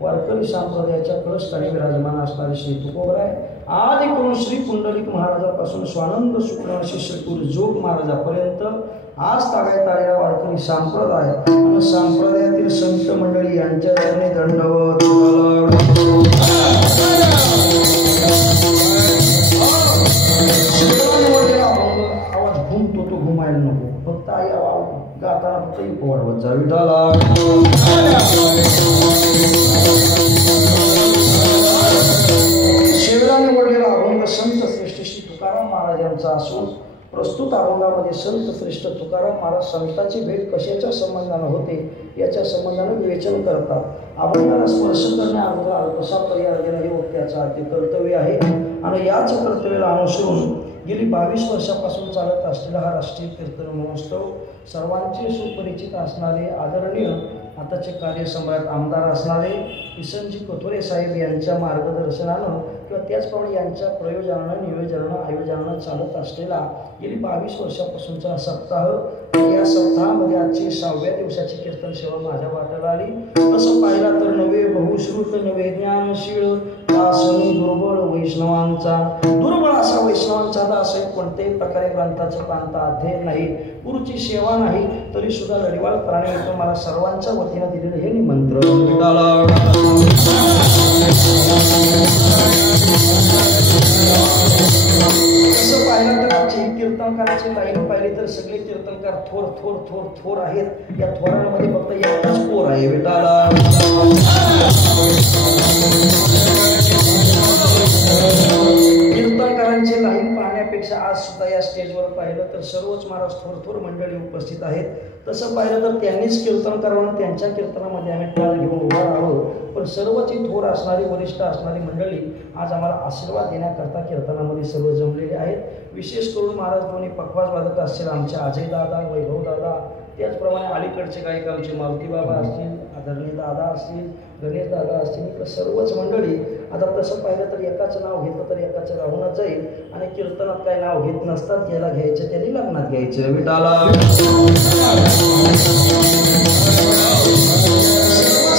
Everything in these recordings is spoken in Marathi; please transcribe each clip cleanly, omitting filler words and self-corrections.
वारकरी संप्रदायाच्या कळसस्थानी विराजमान असणारे श्री तुकोबराय आदि करून श्री पुंडलिक महाराजापासून स्वानंद शुक्र शिष्यपूर जोग महाराजापर्यंत आज तागायत आलेला वारकरी संप्रदाय आणि संप्रदायातील संत मंडळी यांच्या चरणी दंडवत म्हणायला नको, फक्त आई गाताना फक्त इको वाढवत जा विठाला. शिवराने निवडलेला अभंग संत श्रेष्ठ श्री तुकाराम महाराजांचा असून प्रस्तुत अभंगामध्ये संत श्रेष्ठ तुकाराम महाराज संतांची भेट कशाच्या संबंधानं होते याच्या संबंधानं विवेचन करतात. अभंगाला स्पर्श करण्या अगोदर अल्पसा पर्याय देणं हे वक्त्याचं आद्य कर्तव्य आहे आणि याच कर्तव्याला अनुसरून गेली 22 वर्षापासून चालत असलेला हा राष्ट्रीय कीर्तन महोत्सव सर्वांचे सुपरिचित असणारे आदरणीय आताचे कार्यसम्राट आमदार असणारे किसनजी कोथोरे साहेब यांच्या मार्गदर्शनानं किंवा त्याचप्रमाणे यांच्या प्रयोजनानं नियोजनानं आयोजनानं चालत असलेला गेली 22 वर्षापासूनचा सप्ताह. या सप्ताहामध्ये आजची 6व्या दिवसाची कीर्तन सेवा माझ्या वाट्याला आली. तसं पाहिला तर नवे बहुश्रुत नवे ज्ञानशीळ दासनी दुर्बळ वैष्णवांचा दुर्बळ असा वैष्णवांचा दास आहे. कोणत्याही प्रकारे ग्रंथाचं प्रांत अध्ययन नाही, गुरुची सेवा नाही, तरी सुद्धा लढीवाळ प्राणी मला सर्वांच्या वतीनं दिलेलं हे निमंत्रण. तसं पाहिलं तर आमची ही कीर्तनकाराची लाईन पाहिली तर सगळे कीर्तनकार थोर थोर थोर थोर आहेत. या थोरांमध्ये फक्त एकच पोर आहे विठाला. कीर्तनकारांची लाईन पाहण्यापेक्षा आज सुद्धा या स्टेजवर पाहिलं तर सर्वच महाराज थोर थोर मंडळी उपस्थित आहेत. तसं पाहिलं तर त्यांनीच कीर्तन करावं, त्यांच्या कीर्तनामध्ये आम्ही टाळ घेऊन उभा राहावं. पण सर्वच ही थोर असणारी वरिष्ठ असणारी मंडळी आज आम्हाला आशीर्वाद देण्याकरता कीर्तनामध्ये सर्व जमलेले आहेत. विशेष करून महाराज दोन्ही पखवाज वादक असतील आमचे अजय दादा, वैभव दादा, त्याचप्रमाणे अलीकडचे गायक आमचे मारुती बाबा असतील, आदरणीय दादा असतील, गणेश दादा असतील, तर सर्वच मंडळी. आता तसं पाहिलं तर एकाचं नाव घेतलं तर एकाचं राहूनच जाईल आणि कीर्तनात काही नाव घेत नसतात, ज्याला घ्यायचं त्यांनी लग्नात घ्यायचं विठाला.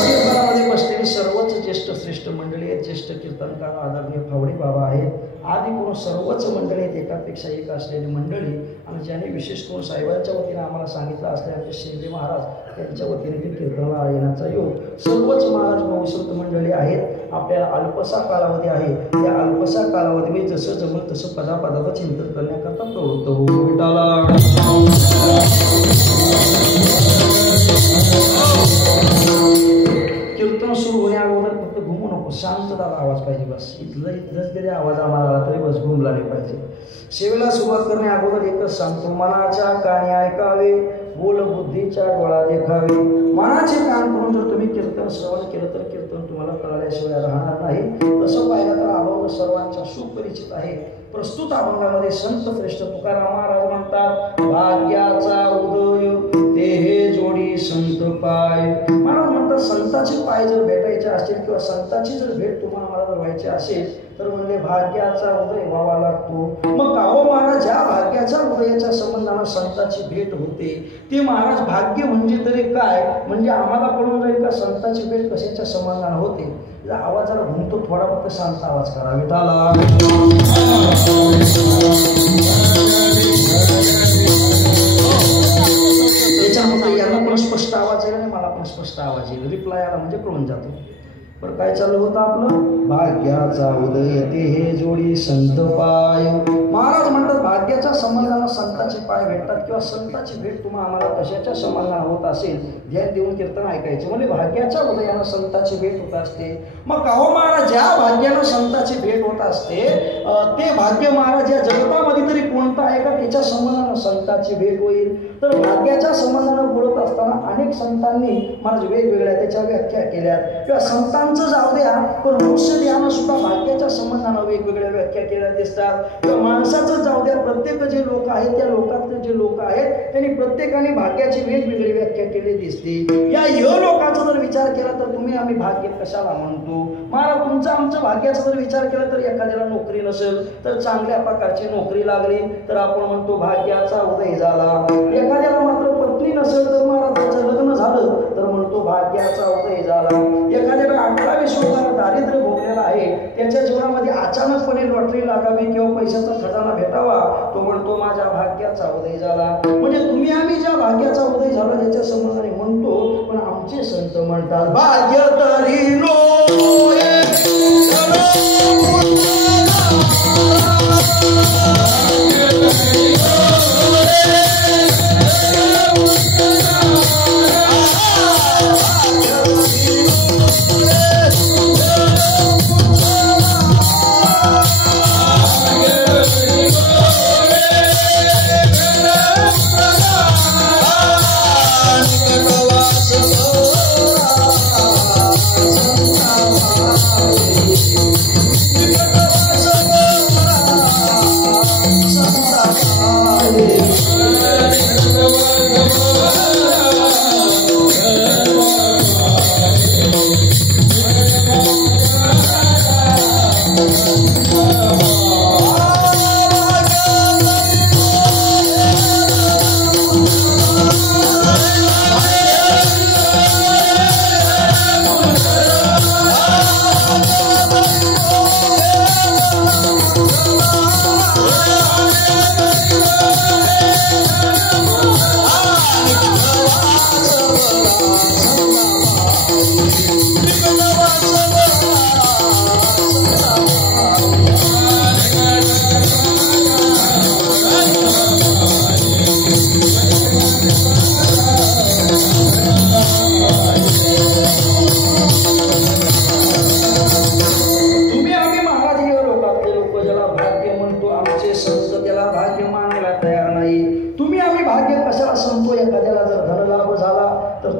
कीर्तनामध्ये बसलेली सर्वच ज्येष्ठ श्रेष्ठ मंडळी आहेत. ज्येष्ठ कीर्तनकार आदरणीय फावडे बाबा आहेत, आदी करून सर्वच मंडळी आहेत, एकापेक्षा एक असलेली मंडळी. आणि ज्याने विशेष करून साहेबांच्या वतीने आम्हाला सांगितलं असले आमचे शिंदे महाराज यांच्या वतीने कीर्तनाला येण्याचा योग. सर्वच महाराज बहुश्रुत मंडळी आहेत. आपल्याला अल्पसा कालावधी आहे, त्या अल्पसा कालावधीमध्ये जसं जमल तसं पदापदाचं चिंतन करण्याकरता प्रवृत्त होऊ विठाला. कीर्तन सुरू होण्या अगोदर फक्त घुमू नको, शांत दादा आवाज पाहिजे बस. इथलंच जरी आवाज आम्हाला आला तरी बस घुमला नाही पाहिजे. सेवेला सुरुवात करण्या अगोदर एकच सांगतो, मनाच्या कानी ऐकावे, बोल बुद्धीच्या डोळा देखावे. मनाचे कान करून जर तुम्ही कीर्तन श्रवण केलं तर कीर्तन तुम्हाला कळल्याशिवाय राहणार नाही. तसं पाहिलं तर अभंग सर्वांच्या सुपरिचित आहे. प्रस्तुत अभंगामध्ये संत श्रेष्ठ तुकाराम महाराज म्हणतात, भाग्याचा उदय ते हे जोडी संत पाय. महाराज म्हणतात संताचे पाय जर भेटायचे असतील किंवा संताची जर भेट तुम्हाला मला जर व्हायची असेल तर म्हणले भाग्याचा उदय व्हावा लागतो. मग काहो महाराज, ज्या भाग्याच्या उदयाच्या संबंधानं संताची भेट होते ते महाराज भाग्य म्हणजे तरी काय, म्हणजे आम्हाला कळून जाईल का संताची भेट कशाच्या संबंधानं होते. आवाज जरा घुमतो, थोडा फक्त शांत आवाज करा विठाला. त्याच्यामध्ये यांना पण स्पष्ट आवाज येईल आणि मला पण स्पष्ट आवाज येईल. रिप्लाय आला म्हणजे कळून जातो. पण काय चालू होतं आपलं, भाग्याचा उदय ते हे जोडी संत पाय. महाराज म्हणतात भाग्याच्या संबंधानं संताचे पाय भेटतात किंवा संताची भेट तुम्हाला आम्हाला कशाच्या संबंधानं होत असेल ध्यान देऊन कीर्तन ऐकायचे. म्हणजे भाग्याच्या उदयानं संताची भेट होत असते. मग काहो महाराज, ज्या भाग्यानं संताची भेट होत असते ते भाग्य महाराज या जगतामध्ये तरी कोणतं आहे का त्याच्या संबंधानं संताची भेट होईल. तर भाग्याच्या संबंधानं बोलत असताना अनेक संतांनी महाराज वेगवेगळ्या त्याच्या व्याख्या केल्या किंवा संतांचं जाऊ द्या पण मनुष्य ध्यानं सुद्धा भाग्याच्या संबंधानं वेगवेगळ्या व्याख्या केल्या दिसतात. किंवा माणसाचं जाऊ द्या, प्रत्येक जे लोक आहेत त्या लोकातले जे लोक आहेत त्यांनी प्रत्येकाने भाग्याची वेगवेगळी व्याख्या केली दिसते. या लोकांचा जर विचार केला तर तुम्ही आम्ही भाग्य कशाला म्हणतो महाराज. तुमचं आमचं भाग्याचा जर विचार केला तर एखाद्याला नोकरी नसेल तर चांगल्या प्रकारची नोकरी लागली तर आपण म्हणतो भाग्याचा उदय झाला. एखाद्याला मात्र पत्नी नसेल तर महाराज त्याचं लग्न झालं तर म्हणतो भाग्याचा उदय झाला. एखाद्याला 11 वर्ष दारिद्र्य भोगलेला आहे, त्याच्या जीवनामध्ये अचानकपणे लॉटरी लागावी किंवा पैशाचा खजाना भेटावा, तो म्हणतो माझ्या भाग्याचा उदय झाला. म्हणजे तुम्ही आम्ही ज्या भाग्याचा उदय झाला त्याच्या संबंधाने म्हणतो, पण आमचे संत म्हणतात भाग्य तरी नो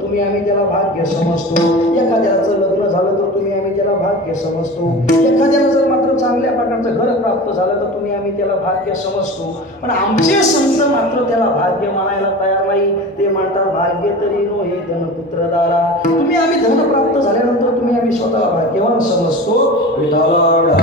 तुम्ही आम्ही त्याला भाग्य समजतो. एखाद्याचं लग्न झालं तर तुम्ही आम्ही त्याला भाग्य समजतो. एखाद्याला जर मात्र चांगल्या प्रकारचं घर प्राप्त झालं तर तुम्ही आम्ही त्याला भाग्य समजतो. पण आमचे संत मात्र त्याला भाग्य मानायला तयार नाही. ते म्हणतात भाग्य तरी नो हे धनपुत्रदारा. तुम्ही आम्ही धन प्राप्त झाल्यानंतर तुम्ही आम्ही स्वतःला भाग्यवान समजतो. विठाला